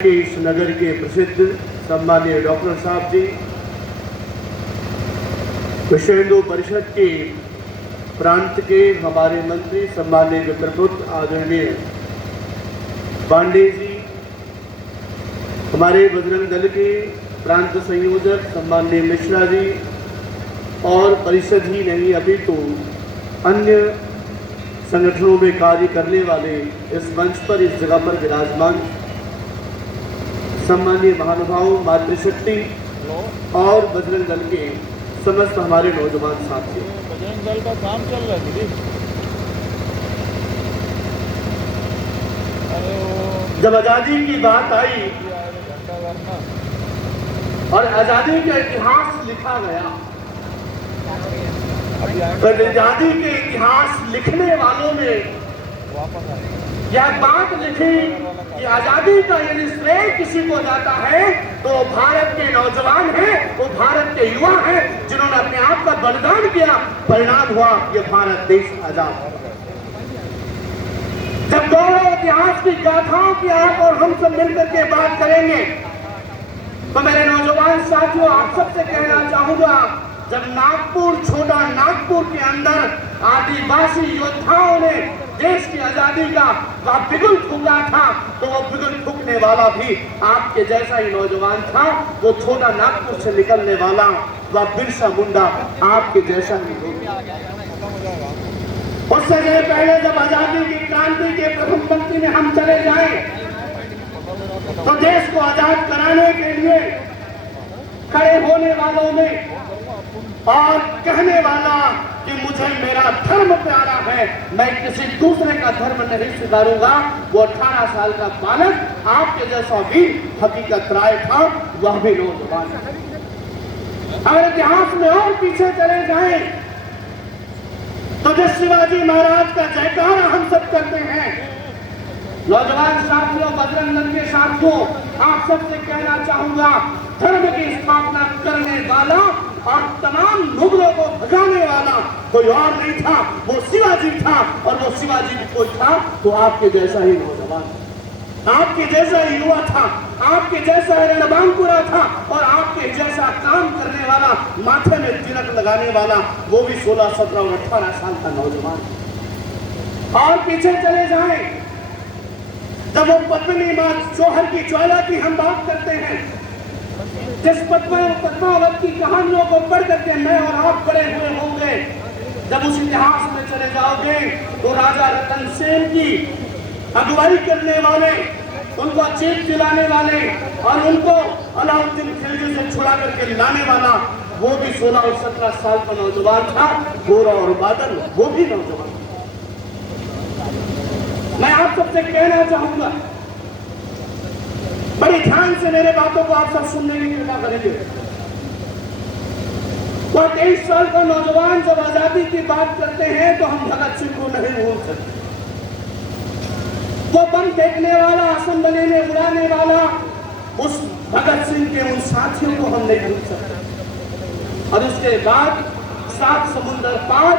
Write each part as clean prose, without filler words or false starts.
के इस नगर के प्रसिद्ध सम्मानीय डॉक्टर साहब जी, विश्व हिंदू परिषद के प्रांत के हमारे मंत्री सम्मानीय मित्रपुत्र आदरणीय पांडे जी, हमारे बजरंग दल के प्रांत संयोजक सम्मानीय मिश्रा जी और परिषद ही नहीं अभी तो अन्य संगठनों में कार्य करने वाले इस मंच पर, इस जगह पर विराजमान सम्मानीय महानुभाव, मातृशक्ति और बजरंग दल के समस्त हमारे नौजवान साथी। बजरंग दल का काम चल रहा है दीदी। जब आज़ादी की बात आई और आज़ादी का इतिहास लिखा गया, तो आज़ादी के इतिहास लिखने वालों में यह बात लिखी कि आज़ादी का यदि श्रेय किसी को जाता है तो भारत के नौजवान हैं, वो भारत के युवा हैं जिन्होंने अपने आप का बलिदान किया। परिणाम हुआ ये भारत देश आजाद। जब गौरव इतिहास की गाथाओं की आप और हम सब मिलकर के बात करेंगे तो मेरे नौजवान साथियों, आप सबसे कहना चाहूंगा, जब नागपुर, छोटा नागपुर के अंदर आदिवासी योद्धाओं ने देश की आजादी का बिगुल फूका था, तो वो बिगुल फूकने वाला भी आपके जैसा ही नौजवान था। वो छोटा नागपुर से निकलने वाला वह बिरसा मुंडा आपके जैसा ही होगा। उससे पहले जब आजादी की क्रांति के प्रथम पंक्ति में हम चले जाएं तो देश को आजाद कराने के लिए खड़े होने वालों में और कहने वाला कि मुझे मेरा धर्म प्यारा है, मैं किसी दूसरे का धर्म नहीं स्वीकारूंगा, वो 18 साल का बालक आपके जैसा वीर हकीकत राय था, वह भी नौजवान। अगर इतिहास में और पीछे चले जाएं तो जिस शिवाजी महाराज का जयकारा हम सब करते हैं, नौजवान साथियों, बजरंग दल के साथियों, आप सबसे कहना चाहूंगा, धर्म की स्थापना करने वाला और तमाम मुगलों को भगाने वाला कोई और नहीं था, वो शिवाजी था। और वो शिवाजी भी कोई था तो आपके जैसा ही नौजवान, आपके जैसा ही युवा था, आपके जैसा रणबांकुरा था और आपके जैसा काम करने वाला, माथे में तिलक लगाने वाला, वो भी 16, 17 और 18 साल का नौजवान। और पीछे चले जाएं, जब वो पद्मिनी मां जौहर की ज्वाला की हम बात करते हैं, जिस पद्मावत की कहानियों को पढ़ करके मैं और आप बड़े हुए होंगे, जब उस इतिहास में चले जाओगे तो राजा रतन सेन की अगुवाई करने वाले, उनको चेक दिलाने वाले और उनको अलाउद्दीन खिलजी से छुड़ा करके लाने वाला, वो भी 16 और 17 साल का नौजवान था। गोरा और बादल, वो भी नौजवान। मैं आप सबसे कहना चाहूंगा, बड़ी ध्यान से मेरे बातों को आप सब सुनने की कृपा करेंगे। वो 23 साल का नौजवान जब आजादी की बात करते हैं तो हम भगत सिंह को नहीं भूल सकते। वो बम फेंकने वाला, असेंबली में उड़ाने वाला, उस भगत सिंह के उन साथियों को हम नहीं भूल सकते। और उसके बाद 7 समुंदर पार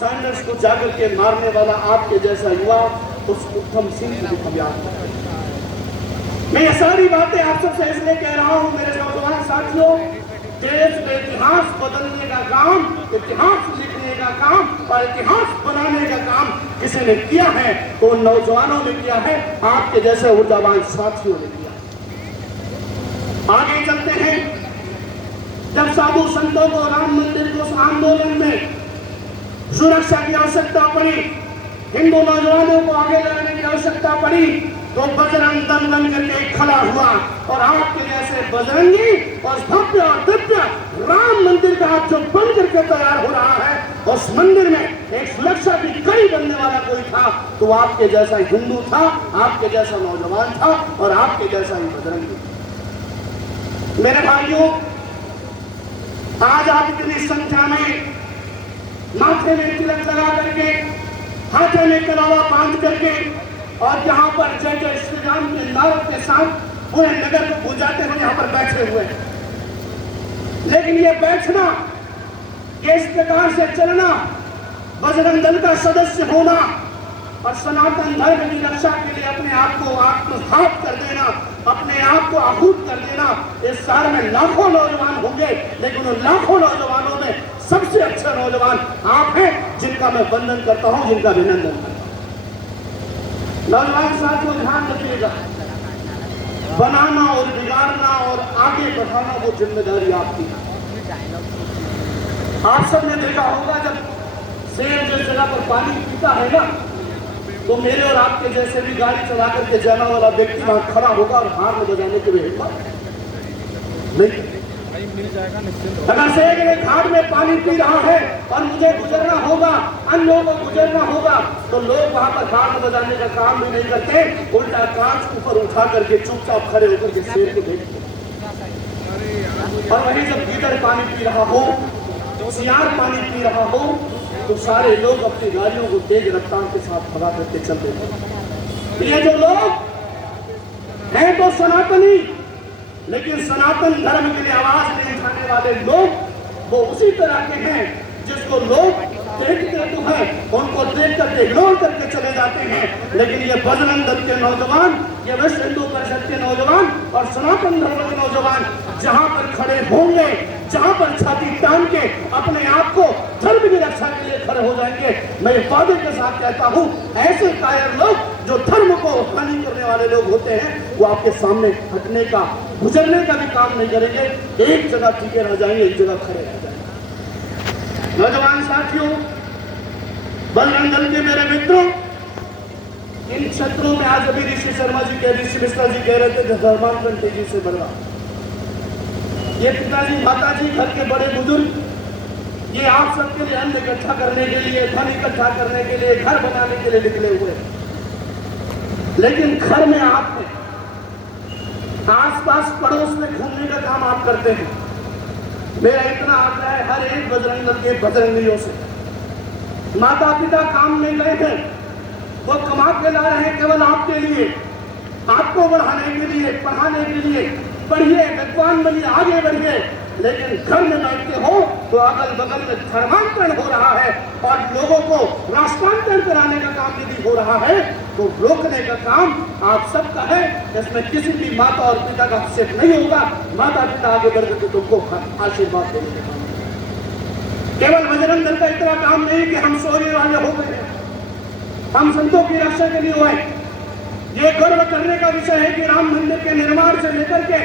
सैंडर्स को जाकर के मारने वाला आपके जैसा युवा, उस उत्तम सिंह को भी हम याद करते हैं। मैं ये सारी बातें आप सबसे इसलिए कह रहा हूं मेरे नौजवान साथियों, देश में इतिहास बदलने का काम, इतिहास लिखने का काम और इतिहास बनाने का काम किसी ने किया है तो उन नौजवानों ने किया है, आपके जैसे ऊर्जावान साथियों ने किया। आगे चलते हैं, जब साधु संतों को राम मंदिर को आंदोलन में सुरक्षा की आवश्यकता पड़ी, हिंदू नौजवानों को आगे लगाने की आवश्यकता पड़ी, तो बजरंग दल बन करके खड़ा हुआ और आपके जैसे बजरंगी और भव्य और दिव्य राम मंदिर का आप जो बन करके तैयार हो रहा है, उस मंदिर में एक सुरक्षा की कड़ी बनने वाला कोई था तो आपके जैसा हिंदू था, आपके जैसा नौजवान था और आपके जैसा ही बजरंगी। मेरे भाइयों, आज आप इतनी संख्या में माथे में तिलक लगा करके, हाथों में कलावा बांध करके और यहाँ पर जय जय श्री राम के नारों के साथ पूरे नगर को गुंजाते हुए यहाँ पर बैठे हुए हैं। लेकिन ये बैठना, ये इस प्रकार से चलना, बजरंग दल का सदस्य होना और सनातन धर्म की रक्षा के लिए अपने आप को आत्मघात कर देना, अपने आप को आहूत कर देना। इस शहर में लाखों नौजवान होंगे, लेकिन उन लाखों नौजवानों में सबसे अच्छा नौजवान आप हैं, जिनका मैं वंदन करता हूं, जिनका अभिनंदन करता हूं। नौजवान साथियों, ध्यान रखिएगा, बनाना और बिगाड़ना और आगे बढ़ाना वो जिम्मेदारी आपकी है। आप सबने देखा होगा, जब शेर जिस जगह पर पानी पीता है ना, तो मेरे और आपके जैसे भी गाड़ी चला करके जाना वाला व्यक्ति वहां खड़ा होगा और हार बजाने के लिए नहीं। मिल जाएगा निश्चित। अगर शेर एक घाट में पानी पी रहा है और मुझे गुजरना होगा, अन्य लोगों को गुजरना होगा, तो लोग वहां पर हार बजाने का काम भी नहीं करते, उल्टा कांच ऊपर उठा करके चुपचाप खड़े होकर के शेर को देखते। और वहीं जब गीदड़ पानी पी रहा हो, सियार पानी पी रहा हो, तो सारे लोग अपनी गाड़ियों को तेज रफ्तार के साथ भगा करके चल देते हैं। ये जो लोग हैं तो सनातनी, लेकिन सनातन धर्म के लिए आवाज नहीं उठाने वाले लोग, वो उसी तरह के हैं जिसको लोग देखते तो हैं, उनको देख करके इग्नोर करके चले जाते हैं। लेकिन ये बजरंग दल के नौजवान, ये विश्व हिंदू परिषद के नौजवान और सनातन धर्म के नौजवान जहां पर खड़े होंगे, जहां पर छाती तान के अपने आप को धर्म की रक्षा के लिए खड़े हो जाएंगे, मैं वादे के साथ कहता हूं, ऐसे कायर लोग जो धर्म को हानि करने वाले लोग होते हैं, वो आपके सामने हटने का, गुजरने का भी काम नहीं करेंगे, एक जगह टिके रह जाएंगे, एक जगह खड़े रह जाएंगे। नौजवान साथियों, बजरंग दल के मेरे मित्रों, इन क्षेत्रों में आज अभी ऋषि शर्मा जी ऋषि मिश्रा जी कह रहे थे कि धर्मांतरण तेजी से बढ़ रहा। ये पिताजी माताजी, घर के बड़े बुजुर्ग, ये आप सबके लिए अन्न इकट्ठा करने के लिए, धन इकट्ठा करने के लिए, घर बनाने के लिए निकले हुए, लेकिन घर में आप आसपास पड़ोस में घूमने का काम आप करते हैं। मेरा इतना आग्रह है हर एक बजरंग दल के बजरंगियों से, माता पिता काम नहीं गए हैं, वो कमा के ला रहे हैं केवल आपके लिए, आपको बढ़ाने के लिए, पढ़ाने के लिए, पढ़िए, विद्वान बनिए, आगे बढ़िए, लेकिन घर में बैठते हो तो अगल बगल में धर्मांतरण हो रहा है और लोगों को राष्ट्रांतरण कराने का काम यदि हो रहा है तो रोकने का काम आप सबका है। इसमें किसी भी माता और पिता का हस्तक्षेप नहीं होगा। माता पिता आगे बढ़ करके तुमको आशीर्वाद देने का काम, केवल बजरंग दल का इतना काम नहीं कि हम सोने वाले हो गए, हम संतों की रक्षा के लिए हुए। ये गर्व करने का विषय है कि राम मंदिर के निर्माण से लेकर के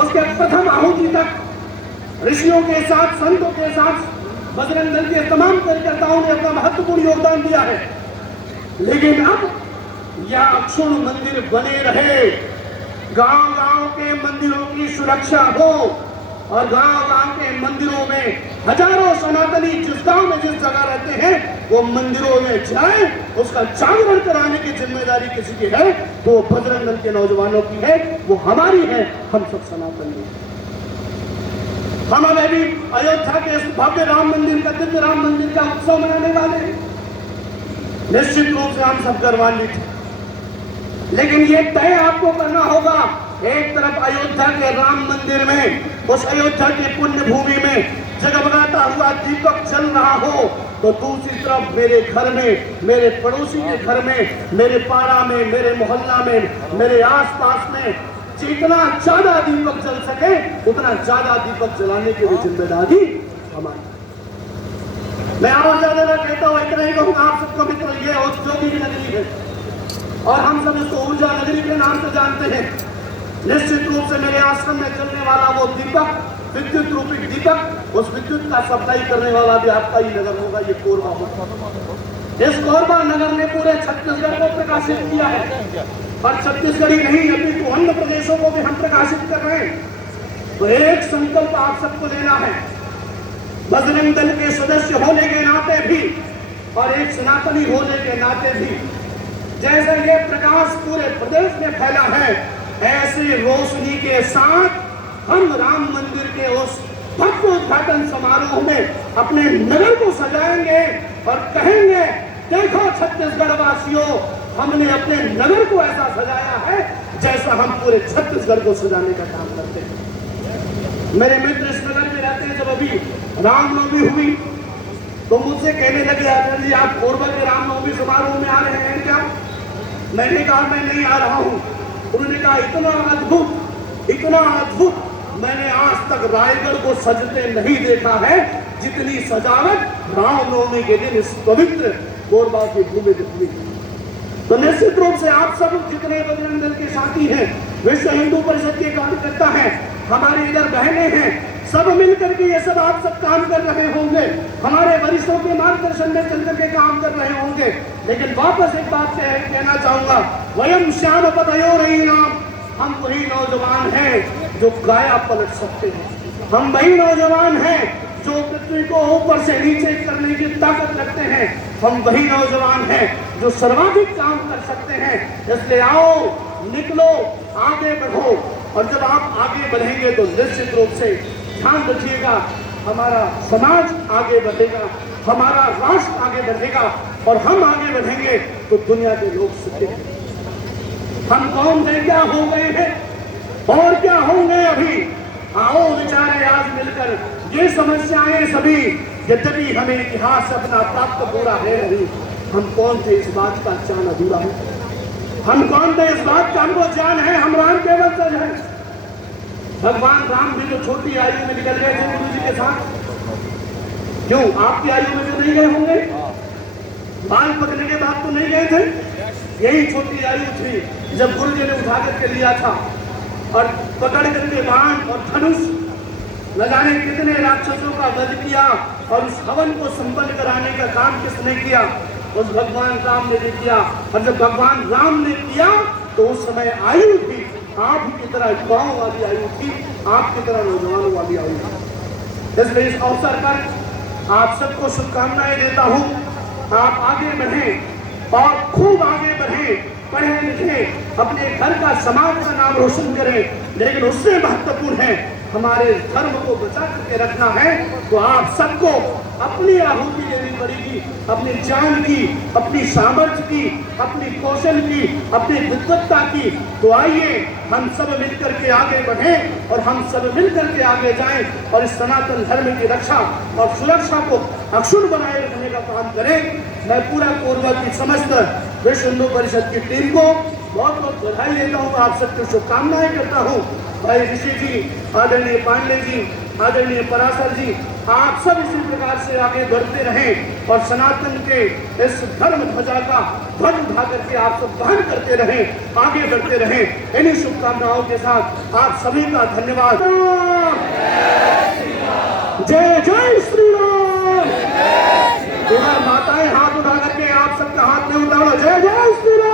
उसके प्रथम आहुति तक ऋषियों के साथ, संतों के साथ बजरंग दल के तमाम कार्यकर्ताओं ने अपना महत्वपूर्ण योगदान दिया है। लेकिन अब यह अक्षुण मंदिर बने रहे, गांव-गांव के मंदिरों की सुरक्षा हो और गांव-गांव के मंदिरों में हजारों सनातनी जिस गांव में जिस जगह रहते हैं वो मंदिरों में जाए, उसका जागरण कराने की जिम्मेदारी किसी की है तो बजरंग दल के नौजवानों की है, वो हमारी है। हम सब सनातनी, हम अभी भी अयोध्या के इस भव्य राम मंदिर का, दिव्य राम मंदिर का उत्सव मनाने वाले हैं। निश्चित रूप से हम सब गौरवान्वित हैं, लेकिन ये तय आपको करना होगा, एक तरफ अयोध्या के राम मंदिर में, उस अयोध्या की पुण्य भूमि में जगमगाता हुआ दीपक जल रहा हो, तो दूसरी तरफ मेरे घर में, मेरे पड़ोसी के घर में, मेरे पाड़ा में, मेरे मोहल्ला में, मेरे आसपास में जितना ज्यादा दीपक जल सके उतना ज्यादा दीपक जलाने की भी जिम्मेदारी हमारी। मैं और ज्यादा कहता हूं, इतना ही कहूंगा आप सबको मित्र, ये औद्योगिक नगरी है और हम सब इसको ऊर्जा नगरी के नाम से जानते हैं। निश्चित रूप से मेरे आश्रम में चलने वाला वो दीपक, विद्युत रूपी दीपक, उस विद्युत का सप्लाई करने वाला भी आपका ही नगर होगा, ये कोरबा होगा। इस कोरबा नगर ने पूरे छत्तीसगढ़ को प्रकाशित किया है और छत्तीसगढ़ ही नहीं, अभी तो अन्य प्रदेशों को भी हम प्रकाशित कर रहे हैं। तो एक संकल्प आप सबको लेना है, बजरंग दल के सदस्य होने के नाते भी और एक सनातनी होने के नाते भी, जैसे ये प्रकाश पूरे प्रदेश में फैला है, ऐसे रोशनी के साथ हम राम मंदिर के उस भव्य उद्घाटन समारोह में अपने नगर को सजाएंगे और कहेंगे, देखो छत्तीसगढ़ वासियों, हमने अपने नगर को ऐसा सजाया है जैसा हम पूरे छत्तीसगढ़ को सजाने का काम करते हैं। मेरे मित्र इस नगर में रहते हैं, जब अभी रामनवमी हुई तो मुझसे कहने लगे, आचार्य जी आप कोरबा के रामनवमी समारोह में आ रहे हैं क्या? मैंने कहा मैं नहीं आ रहा हूं, उन्होंने कहा इतना अद्भुत मैंने आज तक रायगढ़ को सजते नहीं देखा है जितनी सजावट रामनवमी के दिन इस पवित्र कोरबा की भूमि में हुई। तो निश्चित रूप से आप सब जितने बजरंग दल के साथी हैं, विश्व हिंदू परिषद के कार्यकर्ता हैं, हमारे इधर बहनें हैं, सब मिलकर के ये सब आप सब काम कर रहे होंगे, हमारे वरिष्ठों के मार्गदर्शन में चल करके काम कर रहे होंगे। लेकिन वापस एक बात कहना चाहूंगा, वयम श्याम पतयोरयिनाम, हम वही नौजवान हैं जो काया पलट सकते हैं। हम वही नौजवान हैं जो पृथ्वी को ऊपर से नीचे करने की ताकत रखते हैं। हम वही नौजवान हैं जो सर्वाधिक काम कर सकते हैं। इसलिए आओ, निकलो, आगे बढ़ो। और जब आप आगे बढ़ेंगे तो निश्चित रूप से ध्यान रखिएगा, हमारा समाज आगे बढ़ेगा, हमारा राष्ट्र आगे बढ़ेगा, और हम आगे बढ़ेंगे तो दुनिया के लोग सीखेंगे हम कौन थे, क्या हो गए हैं और क्या होंगे अभी। आओ विचारे आज मिलकर ये समस्याएं सभी, यद्यपि हमें इतिहास अपना प्राप्त पूरा है नहीं, हम कौन थे इस बात का जान अधूरा है। हम कौन थे इस बात का हमको जान है, हम राम के वंशज हैं। भगवान राम भी तो छोटी आयु में निकल गए थे गुरु जी के साथ। क्यों, आपकी आयु में जो नहीं गए होंगे, बाल पकने के बाद तो नहीं गए थे। यही छोटी आयु थी जब गुरु जी ने उठा करके लिया था और पकड़ करके बाण और धनुष, न जाने कितने राक्षसों का वध किया, और उस हवन को संपन्न कराने का काम किसने किया, उस भगवान राम ने किया। और जब भगवान राम ने किया तो उस समय आयु थी आपकी तरह युवाओं वाली आयु थी, आपकी तरह नौजवानों वाली आयु थी। इसलिए इस अवसर पर आप सबको शुभकामनाएं देता हूँ। आप आगे बढ़ें और खूब आगे बढ़ें, पढ़े लिखें, अपने घर का समाज का नाम रोशन करें। लेकिन उससे महत्वपूर्ण है हमारे धर्म को बचा करके रखना है, तो आप सबको अपनी आहुति देनी पड़ेगी, अपनी जान की, अपनी सामर्थ्य की, अपनी कौशल की, अपनी विद्वत्ता की। तो आइए हम सब मिलकर के आगे बढ़ें और हम सब मिलकर के आगे जाएं और इस सनातन धर्म की रक्षा और सुरक्षा को अक्षुण्ण बनाए रखने का काम करें। मैं पूरा कोरबा की समस्त विश्व हिंदू परिषद की टीम को बहुत बहुत बधाई देता हूँ, आप सबको शुभकामनाएं करता हूँ। भाई ऋषि जी, आदरणीय पांडे जी, आदरणीय पराशर जी, आप सब इसी प्रकार से आगे बढ़ते रहें और सनातन के इस धर्म ध्वजा का ध्वज उठा करके आप सब वहन करते रहें, आगे बढ़ते रहें। इन्हीं शुभकामनाओं के साथ आप सभी का धन्यवाद। जय जय श्री राम। माताएं हाथ उठा करके आप सबका हाथ में उठाओ, जय जय श्री राम।